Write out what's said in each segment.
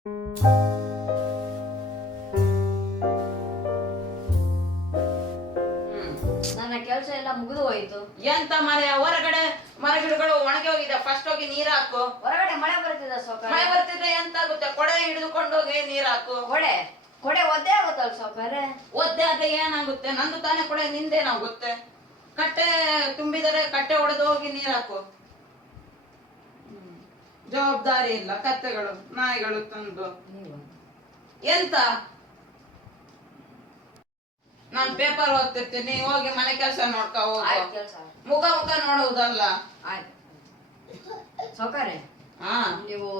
ನನ್ನ ಕೆಲಸ ಎಲ್ಲ ಮುಗಿದು ಹೋಯ್ತು. ಎಂತ ಹೊರಗಡೆ ಮರಗಿಡಗಳು ಒಣಗಿ ಹೋಗಿದೆ. ಫಸ್ಟ್ ಹೋಗಿ ನೀರ್ ಹಾಕು. ಹೊರಗಡೆ ಮಳೆ ಬರ್ತಿದೆ ಸೌಕರ್ಯ. ಮಳೆ ಬರ್ತಿದ್ರೆ ಎಂತ ಆಗುತ್ತೆ? ಕೊಡೆ ಹಿಡಿದುಕೊಂಡು ಹೋಗಿ ನೀರ್ ಹಾಕು. ಕೊಡೆ ಒದ್ದೆ ಆಗುತ್ತಲ್ಲ ಸೌಕರ್ಯ. ಒದ್ದೆ ಆದ್ರೆ ಏನಾಗುತ್ತೆ? ನಂದು ತಾನೇ ಕೊಡೆ, ನಿಂದೇನಾಗುತ್ತೆ? ಕಟ್ಟೆ ತುಂಬಿದರೆ ಕಟ್ಟೆ ಒಡೆದು ಹೋಗಿ ನೀರ್ ಹಾಕು. ಜವಾಬ್ದಾರಿ ಇಲ್ಲ. ಕತ್ತೆಗಳು ನಾಯಿಗಳು ತಂದು ಎಂತ? ನಾನ್ ಪೇಪರ್ ಓದ್ತಿರ್ತೀನಿ, ನೀವ್ ಹೋಗಿ ಮನೆ ಕೆಲಸ ನೋಡ್ಕೊ ಹೋಗು. ಮುಖ ನೋಡುವುದಲ್ಲ. ಸೌಕರ್ಯ, ನೀವು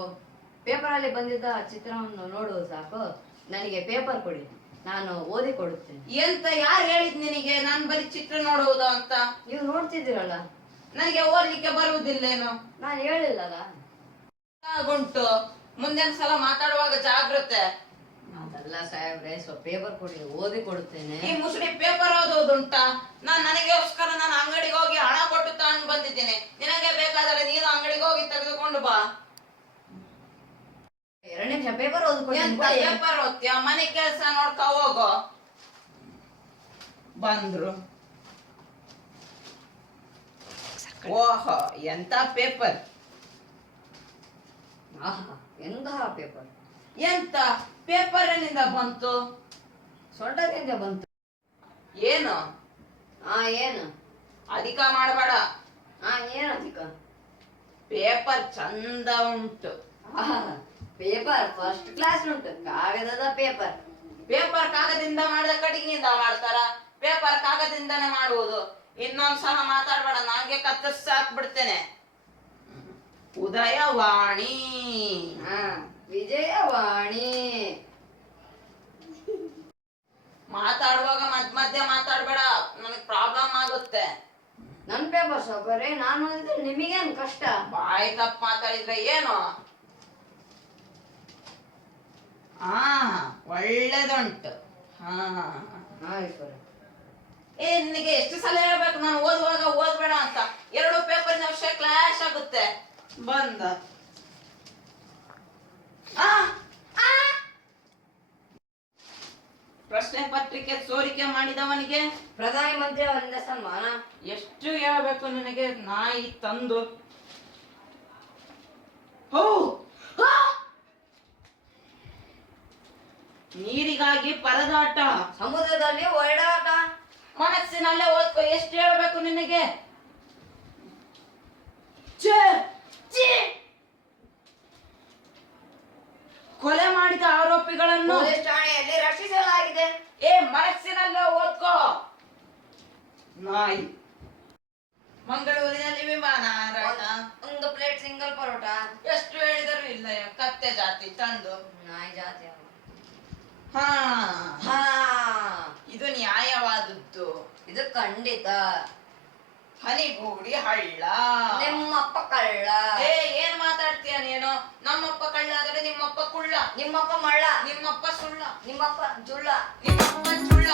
ಪೇಪರ್ ಅಲ್ಲಿ ಬಂದಿದ್ದ ಚಿತ್ರವನ್ನು ನೋಡುವುದು ಸಾಕು. ನನಗೆ ಪೇಪರ್ ಕೊಡಿ, ನಾನು ಓದಿ ಕೊಡುತ್ತೇನೆ. ಎಂತ? ಯಾರು ಹೇಳಿದ್ ನಿನಗೆ ನಾನು ಬರೀ ಚಿತ್ರ ನೋಡುವುದು ಅಂತ? ನೀವು ನೋಡ್ತಿದ್ದೀರಲ್ಲ. ನನಗೆ ಓದ್ಲಿಕ್ಕೆ ಬರುವುದಿಲ್ಲೇನು? ನಾನು ಹೇಳಿಲ್ಲಲ್ಲ. ಉಂಟು, ಮುಂದಿನ ಸಲ ಮಾತಾಡುವಾಗ ಜಾಗ್ರತೆ. ಅದಲ್ಲ ಸಾಹೇಬ್ರೆ, ಸ್ವಲ್ಪ ಪೇಪರ್ ಕೊಡಿ, ಓದಿ ಕೊಡುತ್ತೇನೆ. ಈ ಮುಸುಡಿ ಪೇಪರ್ ಓದೋದುಂಟಾ? ನನಗೋಸ್ಕರ ನಾನು ಅಂಗಡಿಗೆ ಹೋಗಿ ಹಣ ಕೊಟ್ಟು ತಗೊಂಡು ಬಂದಿದ್ದೀನಿ. ನಿನಗೆ ಬೇಕಾದರೆ ನೀನು ಅಂಗಡಿಗೆ ಹೋಗಿ ತೆಗೆದುಕೊಂಡು ಬಾ. 2 ನಿಮಿಷ ಪೇಪರ್ ಓದ್ಕೊಡ್ತೀನಿ. ಪೇಪರ್ ಓದ್ತೀಯ? ಮನೆ ಕೆಲಸ ನೋಡ್ಕೊ ಹೋಗೋ. ಬಂದ್ರು. ಓಹೋ, ಎಂತ ಪೇಪರ್! ಎಂತಹ ಪೇಪರ್! ಎಂತ ಪೇಪರ್ ನಿಂದ ಬಂತು? ಸೊಂಟದಿಂದ ಬಂತು. ಏನು? ಏನು ಅಧಿಕ ಮಾಡಬೇಡ. ಏನು ಅಧಿಕ? ಪೇಪರ್ ಚಂದ ಉಂಟು. ಪೇಪರ್ ಫಸ್ಟ್ ಕ್ಲಾಸ್ ಉಂಟು. ಕಾಗದದ ಪೇಪರ್. ಪೇಪರ್ ಕಾಗದಿಂದ ಮಾಡಿದ ಕಟಿಂಗಿಂದ ಮಾಡ್ತಾರ? ಪೇಪರ್ ಕಾಗದಿಂದನೇ ಮಾಡುವುದು. ಇನ್ನೊಂದ್ಸಲ ಮಾತಾಡ್ಬೇಡ, ನಂಗೆ ಕತ್ತರಿಸಾಕ್ಬಿಡ್ತೇನೆ. ಉದಯವಾಣಿ, ವಿಜಯವಾಣಿ. ಮಾತಾಡುವಾಗ ಮಧ್ಯ ಮಾತಾಡ್ಬೇಡ, ನನಗೆ ಪ್ರಾಬ್ಲಮ್ ಆಗುತ್ತೆ. ನನ್ ಪೇಪರ್ ಸೌಕರ್ಯ, ನಾನು ಓದಿದ್ರೆ ನಿಮಗೇನು ಕಷ್ಟ? ಬಾಯಿ ತಪ್ಪು ಮಾತಾಡಿದ್ರೆ ಏನು? ಒಳ್ಳೇದುಂಟು. ನಿನಗೆ ಎಷ್ಟು ಸಲ ಹೇಳ್ಬೇಕು ನಾನು ಓದುವಾಗ ಓದ್ಬೇಡ ಅಂತ? 2 ಪೇಪರಿನ ವಿಷಯ ಕ್ಲಾಶ್ ಆಗುತ್ತೆ. ಬಂದ ಪ್ರಶ್ನೆ ಪತ್ರಿಕೆ ಸೋರಿಕೆ ಮಾಡಿದವನಿಗೆ ಪ್ರಧಾನ ಮಂತ್ರಿ ಅವರಿಂದ ಸನ್ಮಾನ. ಎಷ್ಟು ಹೇಳ್ಬೇಕು ನಿನಗೆ? ನಾಯಿ ತಂದು ನೀರಿಗಾಗಿ ಪರದಾಟ, ಸಮುದ್ರದಲ್ಲಿ ಓಡಾಟ. ಮನಸ್ಸಿನಲ್ಲೇ ಓದ್ಕೋ. ಎಷ್ಟು ಹೇಳ್ಬೇಕು ನಿನಗೆ? ಕೊಲೆ ಮಾಡಿದ ಆರೋಪಿಗಳನ್ನು ಪೊಲೀಸ್ ಠಾಣೆಯಲ್ಲಿ ರಕ್ಷಿಸಲಾಗಿದೆ. ಮನಸ್ಸಿನಲ್ಲೇ ಓದ್ಕೋ. ನಾಯಿ. ಮಂಗಳೂರಿನಲ್ಲಿ ವಿಮಾನ ಹಾರಾಟ. 1 ಪ್ಲೇಟ್ ಸಿಂಗಲ್ ಪರೋಟ. ಎಷ್ಟು ಹೇಳಿದರೂ ಇಲ್ಲ. ಕತ್ತೆ ಜಾತಿ ತಂದು. ನಾಯಿ ಜಾತಿ. ಇದು ನ್ಯಾಯವಾದದ್ದು. ಇದು ಖಂಡಿತ. ಹನಿಗೂಡಿ ಹಳ್ಳ. ನಿಮ್ಮಪ್ಪ ಕಳ್ಳ. ಏನ್ ಮಾತಾಡ್ತೀಯ ನೀನು? ನಮ್ಮಪ್ಪ ಕಳ್ಳ ಆದ್ರೆ ನಿಮ್ಮಪ್ಪ ಕುಳ್ಳ. ನಿಮ್ಮಪ್ಪ ಮಳ್ಳ. ನಿಮ್ಮಪ್ಪ ಸುಳ್ಳ. ನಿಮ್ಮಪ್ಪ ಜುಳ್ಳ. ನಿಮ್ಮಪ್ಪ ಚುಳ್ಳ.